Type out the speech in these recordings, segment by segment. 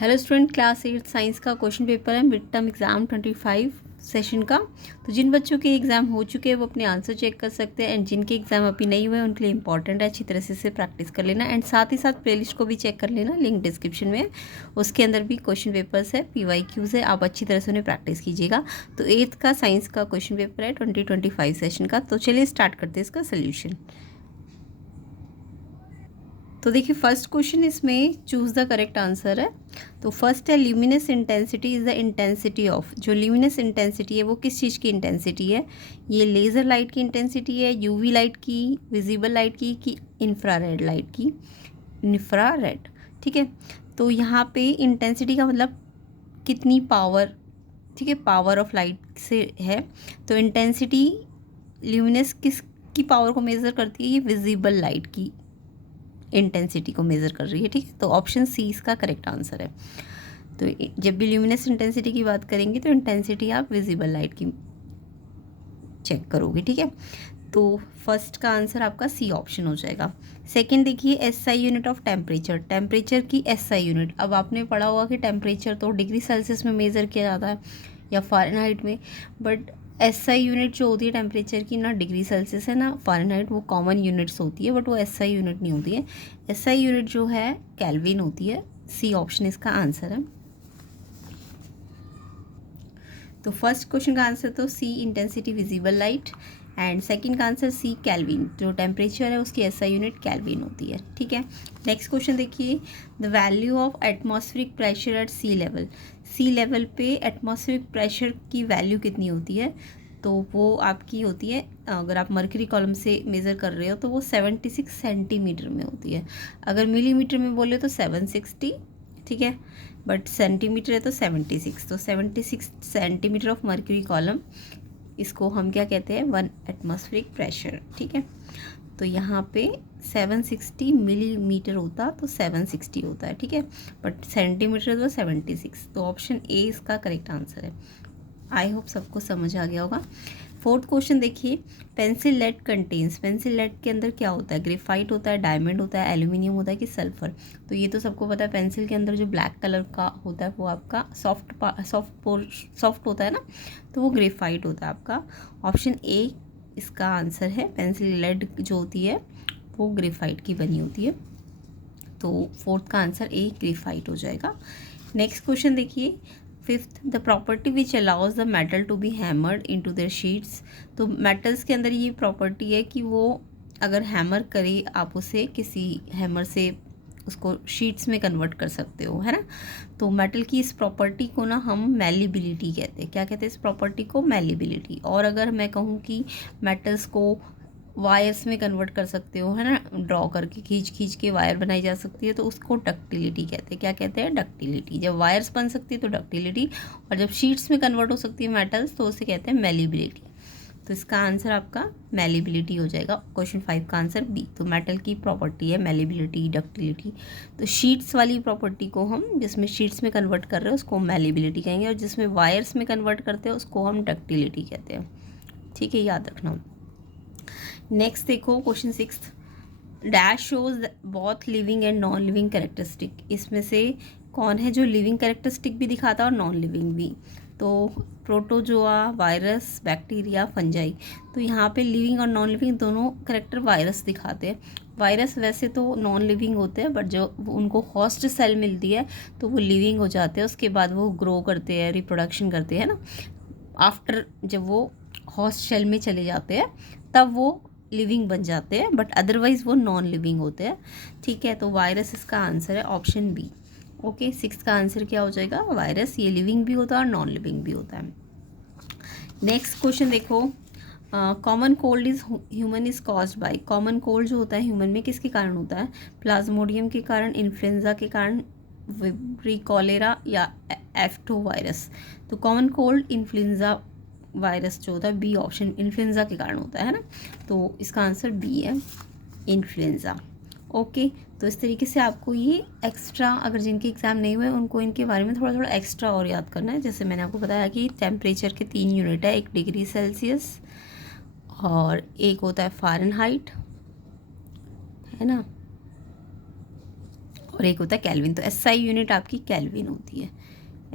Hello student, class 8 science का question paper है mid term exam 25 session का। तो जिन बच्चों के एग्ज़ाम हो चुके हैं वो अपने आंसर चेक कर सकते हैं, एंड जिनके एग्ज़ाम अभी नहीं हुए उनके लिए इंपॉर्टेंट है अच्छी तरह से प्रैक्टिस कर लेना। एंड साथ ही साथ प्लेलिस्ट को भी चेक कर लेना, लिंक डिस्क्रिप्शन में है। उसके अंदर भी क्वेश्चन पेपर्स है, PYQs है, आप अच्छी तरह से उन्हें प्रैक्टिस कीजिएगा। तो 8th का साइंस का क्वेश्चन पेपर है 2025 सेशन का। तो चलिए स्टार्ट करते हैं इसका सोल्यूशन। तो देखिए फर्स्ट क्वेश्चन इसमें चूज़ द करेक्ट आंसर है। तो फर्स्ट है luminous intensity is the intensity of. जो ल्यूमिनस इंटेंसिटी है वो किस चीज़ की इंटेंसिटी है? ये लेज़र लाइट की इंटेंसिटी है, यूवी लाइट की, विजिबल लाइट की, कि इंफ्रारेड लाइट की? इंफ्रारेड, ठीक है। तो यहाँ पे इंटेंसिटी का मतलब कितनी पावर, ठीक है, पावर ऑफ लाइट से है। तो इंटेंसिटी ल्यूमिनस किस की पावर को मेज़र करती है? ये विजिबल लाइट की इंटेंसिटी को मेज़र कर रही है, ठीक है। तो ऑप्शन सी इसका करेक्ट आंसर है। तो जब भी ल्यूमिनस इंटेंसिटी की बात करेंगे तो इंटेंसिटी आप विजिबल लाइट की चेक करोगे, ठीक है। तो फर्स्ट का आंसर आपका सी ऑप्शन हो जाएगा। सेकंड देखिए, SI unit of temperature. Temperature की SI यूनिट, अब आपने पढ़ा होगा कि टेम्परेचर तो डिग्री सेल्सियस में मेज़र किया जाता है या फ़ारेनहाइट में, बट SI यूनिट जो होती है टेम्परेचर की, ना डिग्री सेल्सियस है ना फ़ारेनहाइट, वो कॉमन यूनिट्स होती है, बट वो SI यूनिट नहीं होती है। SI यूनिट जो है केल्विन होती है। सी ऑप्शन इसका आंसर है। तो फर्स्ट क्वेश्चन का आंसर तो C, intensity visible light, and second का आंसर सी, केल्विन। जो टेम्परेचर है उसकी SI यूनिट केल्विन होती है, ठीक है। नेक्स्ट क्वेश्चन देखिए, the value of atmospheric pressure at sea level. Sea level पे एटमॉस्फेरिक प्रेशर की वैल्यू कितनी होती है? तो वो आपकी होती है, अगर आप मर्करी कॉलम से मेज़र कर रहे हो तो वो 76 सेंटीमीटर में होती है। अगर मिलीमीटर में बोले तो 760, ठीक है, बट सेंटीमीटर है तो 76। तो 76 सेंटीमीटर ऑफ मर्क्यूरी कॉलम, इसको हम क्या कहते हैं? 1 एटमॉस्फेरिक प्रेशर, ठीक है। तो यहाँ पे 760 मिलीमीटर होता तो 760 होता है, ठीक है, बट सेंटीमीटर तो 76। तो ऑप्शन ए इसका करेक्ट आंसर है। आई होप सबको समझ आ गया होगा। फोर्थ क्वेश्चन देखिए, pencil lead contains. Pencil lead के अंदर क्या होता है? ग्रेफाइट होता है, डायमंड होता है, एल्यूमिनियम होता है कि सल्फर? तो ये तो सबको पता है, पेंसिल के अंदर जो ब्लैक कलर का होता है वो आपका सॉफ्ट होता है ना, तो वो ग्रेफाइट होता है आपका। ऑप्शन ए इसका आंसर है। पेंसिल लेड जो होती है वो ग्रेफाइट की बनी होती है। तो फोर्थ का आंसर ए, ग्रेफाइट हो जाएगा। नेक्स्ट क्वेश्चन देखिए, fifth, the property which allows the metal to be hammered into their sheets. तो मेटल्स के अंदर ये प्रॉपर्टी है कि वो अगर हैमर करे, आप उसे किसी हैमर से उसको शीट्स में कन्वर्ट कर सकते हो, है ना। तो मेटल की इस प्रॉपर्टी को ना हम मैलिबिलिटी कहते हैं। क्या कहते हैं इस प्रॉपर्टी को? मैलिबिलिटी। और अगर मैं कहूँ कि मेटल्स को वायर्स में कन्वर्ट कर सकते हो, है ना, ड्रॉ करके खींच खींच के वायर बनाई जा सकती है, तो उसको डक्टिलिटी कहते हैं। क्या कहते हैं? डक्टिलिटी। जब वायर्स बन सकती है तो डक्टिलिटी, और जब शीट्स में कन्वर्ट हो सकती है मेटल्स तो उसे कहते हैं मैलिबिलिटी। तो इसका आंसर आपका मैलिबिलिटी हो जाएगा। क्वेश्चन 5 का आंसर बी। तो मेटल की प्रॉपर्टी है मैलिबिलिटी, डक्टिलिटी। तो शीट्स वाली प्रॉपर्टी को हम, जिसमें शीट्स में कन्वर्ट कर रहे हैं उसको मैलिबिलिटी कहेंगे, और जिसमें वायर्स में कन्वर्ट करते हैं उसको हम डक्टिलिटी कहते हैं, ठीक है, याद रखना। नेक्स्ट देखो question 6, dash shows both living and non living characteristic. इसमें से कौन है जो लिविंग कैरेक्टरिस्टिक भी दिखाता है और नॉन लिविंग भी? तो प्रोटोजोआ, वायरस, बैक्टीरिया, फंजाई। तो यहाँ पे लिविंग और नॉन लिविंग दोनों कैरेक्टर वायरस दिखाते हैं। वायरस वैसे तो नॉन लिविंग होते हैं, बट जो उनको होस्ट सेल मिलती है तो वो लिविंग हो जाते हैं, उसके बाद वो ग्रो करते हैं, रिप्रोडक्शन करते हैं ना। आफ्टर जब वो होस्ट सेल में चले जाते हैं तब वो लिविंग बन जाते हैं, बट अदरवाइज वो नॉन लिविंग होते हैं, ठीक है। तो वायरस इसका आंसर है, ऑप्शन बी। ओके, 6 का आंसर क्या हो जाएगा? वायरस। ये लिविंग भी होता है और नॉन लिविंग भी होता है। नेक्स्ट क्वेश्चन देखो, common cold is human is caused by. Common cold जो होता है ह्यूमन में किसके कारण होता है? प्लाज्मोडियम के कारण, इन्फ्लुएंजा के कारण, विब्री कॉलेरा या एफ्टो वायरस? तो कॉमन कोल्ड इन्फ्लुएंजा वायरस जो होता है, बी ऑप्शन, इन्फ्लुएंजा के कारण होता है ना। तो इसका आंसर बी है, इन्फ्लुएंजा। ओके, तो इस तरीके से आपको ये एक्स्ट्रा, अगर जिनके एग्ज़ाम नहीं हुए उनको इनके बारे में थोड़ा थोड़ा एक्स्ट्रा और याद करना है। जैसे मैंने आपको बताया कि टेम्परेचर के 3 यूनिट है, एक डिग्री सेल्सियस और एक होता है फ़ारेनहाइट, है ना, और एक होता है केल्विन। तो SI यूनिट आपकी केल्विन होती है।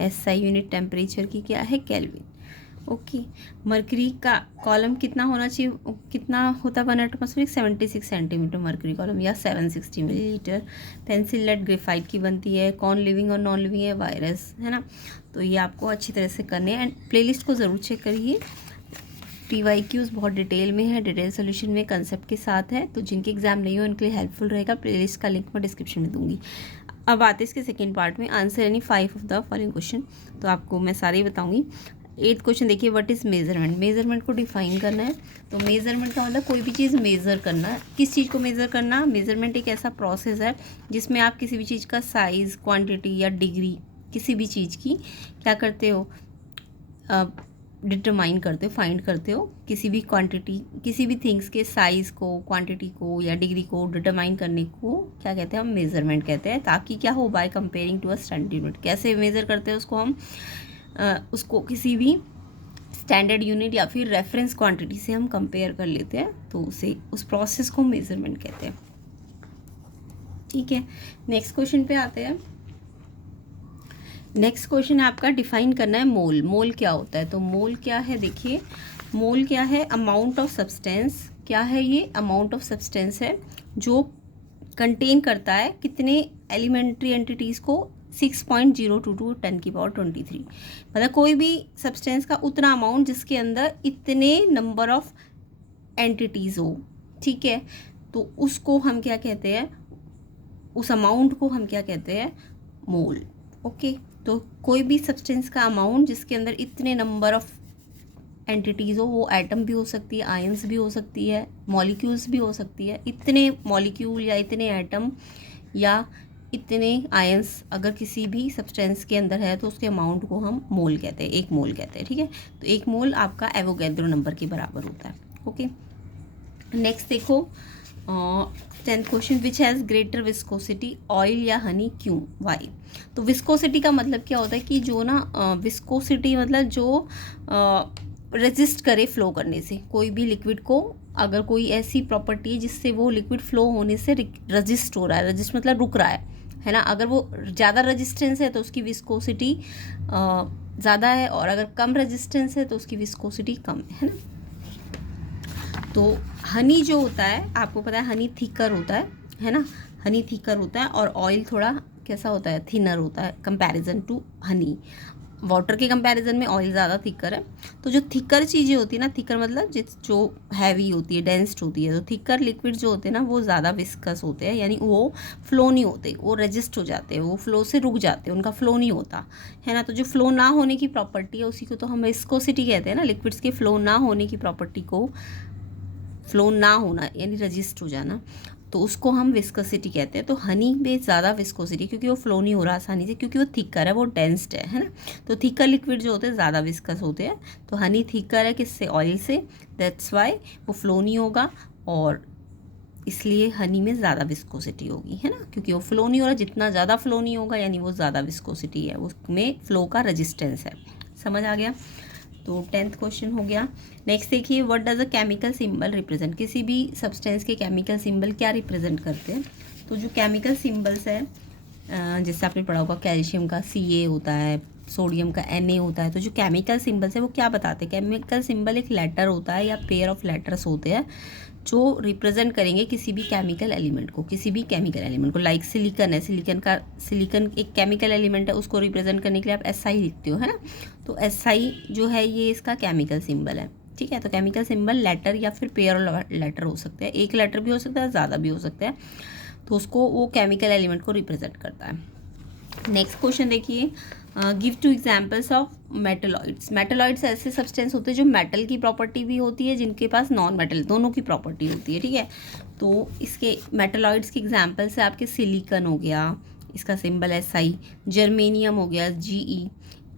SI यूनिट टेम्परेचर की क्या है? केल्विन। ओके। मरकरी का कॉलम कितना होना चाहिए, कितना होता है 1 एटमॉस्फेरिक? 76 सेंटीमीटर मरकरी कॉलम या 760 मिलीलीटर। पेंसिल लेड ग्रेफाइट की बनती है। कौन लिविंग और नॉन लिविंग है? वायरस, है ना। तो ये आपको अच्छी तरह से करने हैं एंड प्लेलिस्ट को ज़रूर चेक करिए। PYQs बहुत डिटेल में है, डिटेल सोल्यूशन में कंसेप्ट के साथ है, तो जिनके एग्जाम नहीं हो उनके लिए हेल्पफुल रहेगा। प्लेलिस्ट का लिंक मैं डिस्क्रिप्शन में दूंगी। अब आते हैं इसके सेकंड पार्ट में, answer any 5 of the following question. तो आपको मैं सारे ही बताऊंगी। 8th क्वेश्चन देखिए, व्हाट इज़ मेजरमेंट? मेजरमेंट को डिफाइन करना है। तो मेजरमेंट का मतलब कोई भी चीज़ मेज़र करना है। किस चीज़ को मेज़र करना? मेजरमेंट एक ऐसा प्रोसेस है जिसमें आप किसी भी चीज़ का साइज़, क्वांटिटी या डिग्री किसी भी चीज़ की क्या करते हो? डिटरमाइन करते हो, फाइंड करते हो। किसी भी क्वांटिटी, किसी भी थिंग्स के साइज़ को, क्वांटिटी को या डिग्री को डिटरमाइन करने को क्या कहते हैं? हम मेज़रमेंट कहते हैं। ताकि क्या हो? By comparing to a standard unit. कैसे मेज़र करते हैं उसको हम? उसको किसी भी स्टैंडर्ड यूनिट या फिर रेफरेंस क्वांटिटी से हम कंपेयर कर लेते हैं, तो उसे, उस प्रोसेस को मेज़रमेंट कहते हैं। ठीक है, नेक्स्ट क्वेश्चन पे आते हैं। नेक्स्ट क्वेश्चन है आपका, डिफाइन करना है मोल। मोल क्या होता है? तो मोल क्या है? देखिए, मोल क्या है? Amount of substance. क्या है ये? अमाउंट ऑफ सब्सटेंस है जो कंटेन करता है कितने एलिमेंट्री एंटिटीज़ को? 6.022 10 की पावर 23। मतलब कोई भी सब्सटेंस का उतना अमाउंट जिसके अंदर इतने नंबर ऑफ एंटिटीज़ हो। ठीक है, तो उसको हम क्या कहते हैं? उस अमाउंट को हम क्या कहते हैं? मोल। ओके, तो कोई भी सब्सटेंस का अमाउंट जिसके अंदर इतने नंबर ऑफ एंटिटीज़ हो, वो एटम भी हो सकती है, आयंस भी हो सकती है, मॉलिक्यूल्स भी हो सकती है। इतने मॉलिक्यूल या इतने एटम या इतने आयंस अगर किसी भी सब्सटेंस के अंदर है तो उसके अमाउंट को हम मोल कहते हैं, एक मोल कहते हैं। ठीक है, तो एक मोल आपका एवोगैड्रो नंबर के बराबर होता है। ओके, नेक्स्ट देखो 10th question, which has greater viscosity, oil या हनी? क्यों? वाई? तो विस्कोसिटी का मतलब क्या होता है कि जो ना विस्कोसिटी मतलब जो रेजिस्ट करे फ्लो करने से। कोई भी लिक्विड को अगर कोई ऐसी प्रॉपर्टी है जिससे वो लिक्विड फ्लो होने से रजिस्ट हो रहा है, रजिस्ट मतलब रुक रहा है ना। अगर वो ज़्यादा रेजिस्टेंस है तो उसकी विस्कोसिटी ज़्यादा है, और अगर कम रेजिस्टेंस है तो उसकी विस्कोसिटी कम है ना। तो हनी जो होता है, आपको पता है हनी थिकर होता है ना। हनी थिकर होता है और ऑयल थोड़ा कैसा होता है? थिनर होता है कंपैरिजन टू हनी। वाटर के कंपैरिजन में ऑयल ज़्यादा थिकर है। तो जो थिकर चीज़ें होती है ना, थिकर मतलब जो हैवी होती है, डेंस्ड होती है, तो थिकर लिक्विड जो होते हैं ना वो ज़्यादा विस्कस होते हैं, यानी वो फ्लो नहीं होते, वो रेजिस्ट हो जाते हैं, वो फ्लो से रुक जाते हैं, उनका फ्लो नहीं होता है ना। तो जो फ्लो ना होने की प्रॉपर्टी है उसी को तो हम विस्कोसिटी कहते हैं ना। लिक्विड्स के फ्लो ना होने की प्रॉपर्टी को, फ्लो ना होना यानी रजिस्ट हो जाना, तो उसको हम विस्कोसिटी कहते हैं। तो हनी में ज़्यादा विस्कोसिटी, क्योंकि वो फ्लो नहीं हो रहा आसानी से, क्योंकि वो थिकर है, वो डेंस्ड है ना। तो थिकर लिक्विड जो होते हैं ज़्यादा विस्कस होते हैं। तो हनी थिकर है किससे? ऑयल से। दैट्स वाई वो फ्लो नहीं होगा, और इसलिए हनी में ज़्यादा विस्कोसिटी होगी, है ना, क्योंकि वो फ्लो नहीं हो रहा। जितना ज़्यादा फ्लो नहीं होगा यानी वो ज़्यादा विस्कोसिटी है, उसमें फ्लो का रजिस्टेंस है। समझ आ गया? तो 10th क्वेश्चन हो गया। नेक्स्ट देखिए, what does a chemical symbol represent? किसी भी सब्सटेंस के केमिकल सिंबल क्या रिप्रेजेंट करते हैं? तो जो केमिकल सिंबल्स है, जैसे आपने पढ़ा होगा कैल्शियम का Ca होता है, सोडियम का Na होता है। तो जो केमिकल सिंबल्स है वो क्या बताते हैं? केमिकल सिंबल एक लेटर होता है या पेयर ऑफ लेटर्स होते हैं जो रिप्रेजेंट करेंगे किसी भी केमिकल एलिमेंट को, किसी भी केमिकल एलिमेंट को। लाइक सिलिकन है, सिलिकन एक केमिकल एलिमेंट है, उसको रिप्रेजेंट करने के लिए आप SI लिखते हो, है ना। तो SI जो है ये इसका केमिकल सिंबल है। ठीक है, तो केमिकल सिंबल लेटर या फिर पेयर लेटर हो सकते हैं, एक लेटर भी हो सकता है, ज़्यादा भी हो सकता है, तो उसको वो केमिकल एलिमेंट को रिप्रेजेंट करता है। नेक्स्ट क्वेश्चन देखिए, give 2 examples of metalloids. Metalloids ऐसे सब्सटेंस होते हैं जो मेटल की प्रॉपर्टी भी होती है, जिनके पास नॉन मेटल दोनों की प्रॉपर्टी होती है। ठीक है, तो इसके मेटलॉइड्स के एग्जाम्पल्स है आपके सिलिकन हो गया, इसका सिंबल SI, जर्मेनियम हो गया GE,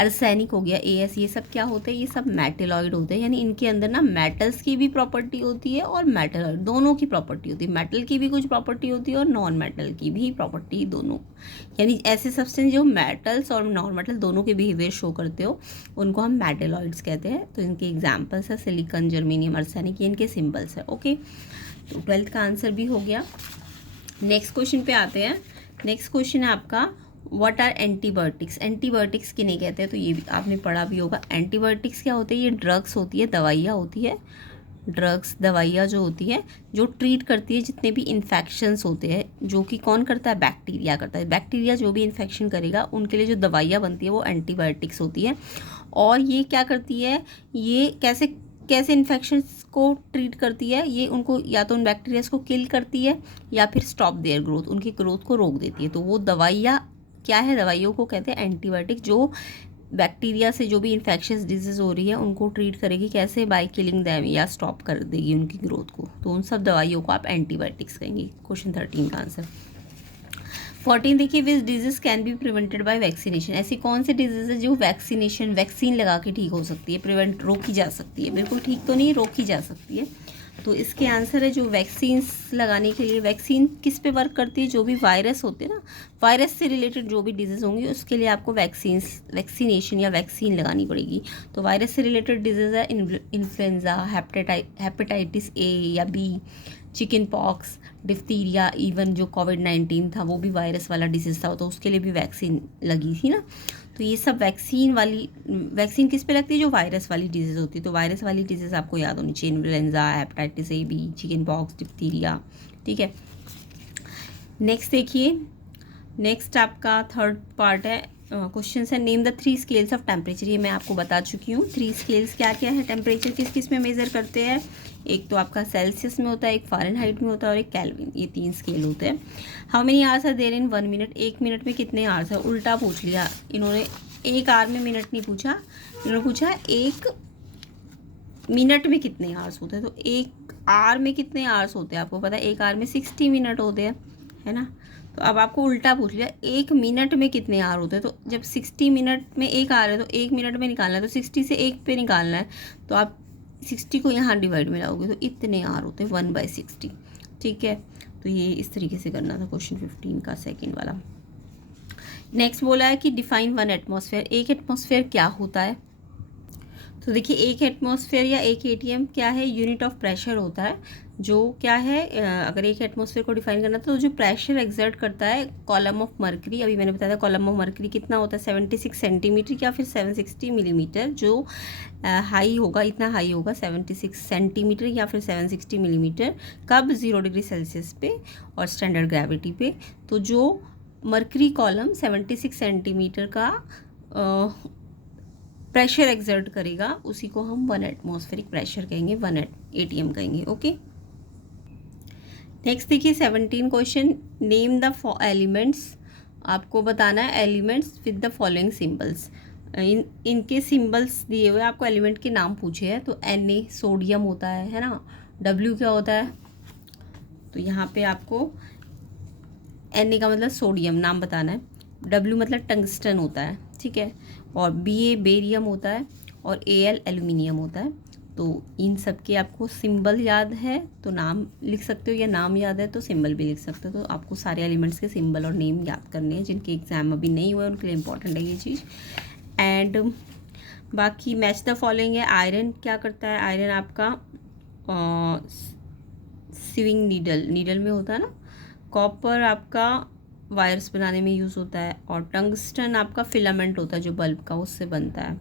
अर्सेनिक हो गया AS। ये सब क्या होते हैं? ये सब मेटलॉइड होते हैं, यानी इनके अंदर ना मेटल्स की भी प्रॉपर्टी होती है और मेटलॉइड दोनों की प्रॉपर्टी होती है। मेटल की भी कुछ प्रॉपर्टी होती है और नॉन मेटल की भी प्रॉपर्टी, दोनों। यानी ऐसे सब्सटेंस जो मेटल्स और नॉन मेटल दोनों के बिहेवियर शो करते हो उनको हम मेटलॉइड्स कहते हैं। तो इनके एग्जाम्पल्स है सिलिकन, जर्मेनियम, अर्सेनिक, ये इनके सिम्बल्स है। ओके, तो 12th का आंसर भी हो गया। नेक्स्ट क्वेश्चन पे आते हैं। नेक्स्ट क्वेश्चन है आपका व्हाट आर एंटीबायोटिक्स। एंटीबायोटिक्स किन्हें कहते हैं, तो ये भी आपने पढ़ा भी होगा। एंटीबायोटिक्स क्या होते हैं, ये ड्रग्स होती है, दवाइयाँ होती है, ड्रग्स दवाइयाँ जो होती है जो ट्रीट करती है जितने भी इन्फेक्शंस होते हैं, जो कि कौन करता है, बैक्टीरिया करता है। बैक्टीरिया जो भी इन्फेक्शन करेगा उनके लिए जो दवाइयाँ बनती है वो एंटीबायोटिक्स होती है। और ये क्या करती है, ये कैसे कैसे इन्फेक्शंस को ट्रीट करती है, ये उनको या तो उन बैक्टीरियाज को किल करती है या फिर स्टॉप देयर ग्रोथ, उनकी ग्रोथ को रोक देती है। तो वो दवाइयाँ क्या है, दवाइयों को कहते हैं एंटीबायोटिक, जो बैक्टीरिया से जो भी इन्फेक्शस डिजीज़ हो रही है उनको ट्रीट करेगी, कैसे, बाय किलिंग दैम, या स्टॉप कर देगी उनकी ग्रोथ को। तो उन सब दवाइयों को आप एंटीबायोटिक्स कहेंगे। क्वेश्चन 13 का आंसर। 14 देखिए, which disease can be prevented by vaccination. ऐसी कौन सी डिजीज़ है जो वैक्सीन लगा के ठीक हो सकती है, प्रिवेंट रोकी जा सकती है, बिल्कुल ठीक तो नहीं, रोकी जा सकती है। तो इसके आंसर है जो वैक्सीन्स लगाने के लिए, वैक्सीन किस पे वर्क करती है, जो भी वायरस होते हैं ना, वायरस से रिलेटेड जो भी डिजीज़ होंगी उसके लिए आपको वैक्सीनेशन या वैक्सीन लगानी पड़ेगी। तो वायरस से रिलेटेड डिजीज़ है इन्फ्लुएंजा, हेपेटाइटिस ए या B, chicken pox, diphtheria, even जो कोविड-19 था वो भी वायरस वाला डिजीज़ था, तो उसके लिए भी वैक्सीन लगी थी ना। तो ये सब वैक्सीन किस पे लगती है, जो वायरस वाली डिजीज़ होती है। तो वायरस वाली डिजीज़ आपको याद होनी चाहिए, influenza, hepatitis A B, chicken pox, diphtheria, ठीक है। नेक्स्ट देखिए, नेक्स्ट आपका थर्ड पार्ट है, क्वेश्चन है name the 3 scales of temperature. ये मैं आपको बता चुकी हूँ। 3 स्केल्स क्या क्या है, टेम्परेचर किस किस में मेज़र करते हैं। एक तो आपका सेल्सियस में होता है, एक फ़ारेनहाइट में होता है और एक केल्विन, ये 3 स्केल होते हैं। How many hours are there in 1 minute. 1 minute में कितने आवर्स है, उल्टा पूछ लिया इन्होंने। 1 आवर में मिनट नहीं पूछा, इन्होंने पूछा 1 मिनट में कितने आवर्स होते हैं। तो 1 आवर में कितने आवर्स होते हैं, आपको पता है 1 आवर में 60 मिनट होते हैं, है ना। तो अब आपको उल्टा पूछ लिया 1 मिनट में कितने आवर होते हैं। तो जब 60 मिनट में 1 आवर है तो 1 मिनट में निकालना है, तो 60 से 1 पे निकालना है, तो आप 60 को यहाँ डिवाइड में लाओगे तो इतने आवर होते हैं 1/60, ठीक है। तो ये इस तरीके से करना था क्वेश्चन 15 का सेकेंड वाला। नेक्स्ट बोला है कि डिफाइन 1 एटमॉस्फेयर। 1 एटमॉस्फेयर क्या होता है। तो देखिए 1 एटमॉस्फेयर या 1 ATM क्या है, यूनिट ऑफ प्रेशर होता है, जो क्या है, अगर 1 एटमॉस्फेयर को डिफाइन करना तो जो प्रेशर एक्सर्ट करता है कॉलम ऑफ मर्करी, अभी मैंने बताया था कॉलम ऑफ मर्करी कितना होता है 76 सेंटीमीटर या फिर 760 मिलीमीटर, जो हाई होगा, इतना हाई होगा 76 सेंटीमीटर या फिर 760 मिलीमीटर, कब 0 डिग्री सेल्सियस पे और स्टैंडर्ड ग्रेविटी पे। तो जो मर्करी कॉलम 76 सेंटीमीटर का प्रेशर एक्सर्ट करेगा उसी को हम 1 एटमॉस्फेरिक प्रेशर कहेंगे, 1 ATM कहेंगे, ओके। नेक्स्ट देखिए 17 क्वेश्चन, नेम द एलिमेंट्स। आपको बताना है elements with the following symbols. इनके सिंबल्स दिए हुए, आपको एलिमेंट के नाम पूछे हैं। तो Na सोडियम होता है ना। W क्या होता है, तो यहाँ पे आपको Na का मतलब सोडियम नाम बताना है, W मतलब टंगस्टन होता है, ठीक है, और Ba बेरियम होता है और Al एल्यूमिनियम होता है। तो इन सब के आपको सिंबल याद है तो नाम लिख सकते हो, या नाम याद है तो सिंबल भी लिख सकते हो। तो आपको सारे एलिमेंट्स के सिंबल और नेम याद करने हैं, जिनके एग्ज़ाम अभी नहीं हुए उनके लिए इंपॉर्टेंट है ये चीज़। एंड बाकी मैच द फॉलोइंग है। आयरन क्या करता है, आयरन आपका सीविंग नीडल में होता है ना। कॉपर आपका वायर्स बनाने में यूज़ होता है, और टंगस्टन आपका फिलामेंट होता है जो बल्ब का, उससे बनता है।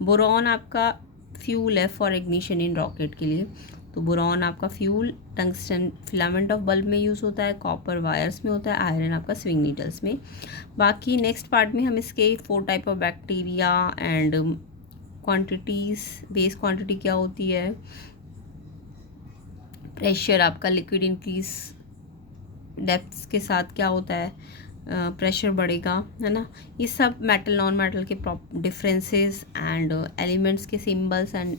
बोरॉन आपका फ्यूल है फॉर इग्निशन इन रॉकेट के लिए। तो बोरॉन आपका fuel, tungsten filament of bulb में यूज़ होता है, कॉपर वायर्स में होता है, आयरन आपका स्विंग नीडल्स में। बाकी नेक्स्ट पार्ट में हम इसके 4 type of bacteria and quantities, base quantity क्या होती है, प्रेशर आपका लिक्विड इंक्रीज डेप्थ्स के साथ क्या होता है, प्रेशर बढ़ेगा, है ना। ये सब मेटल नॉन मेटल के डिफरेंसेस एंड एलिमेंट्स के सिंबल्स एंड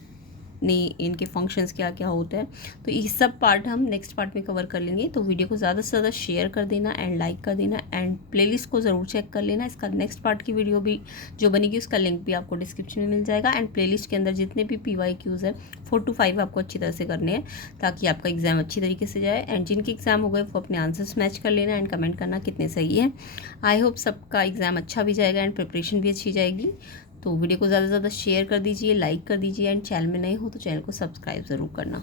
इनके फंक्शंस क्या क्या होते हैं। तो ये सब पार्ट हम नेक्स्ट पार्ट में कवर कर लेंगे। तो वीडियो को ज़्यादा से ज़्यादा शेयर कर देना एंड लाइक कर देना एंड प्लेलिस्ट को ज़रूर चेक कर लेना। इसका नेक्स्ट पार्ट की वीडियो भी जो बनेगी उसका लिंक भी आपको डिस्क्रिप्शन में मिल जाएगा। एंड प्लेलिस्ट के अंदर जितने भी PYQs है 4 to 5 आपको अच्छी तरह से करने हैं ताकि आपका एग्ज़ाम अच्छी तरीके से जाए। एंड जिनके एग्ज़ाम हो गए वो अपने आंसर्स मैच कर लेना एंड कमेंट करना कितने सही है। आई होप सबका एग्ज़ाम अच्छा भी जाएगा एंड प्रिपरेशन भी अच्छी जाएगी। तो वीडियो को ज़्यादा से ज़्यादा शेयर कर दीजिए, लाइक कर दीजिए एंड चैनल में नए हो तो चैनल को सब्सक्राइब ज़रूर करना।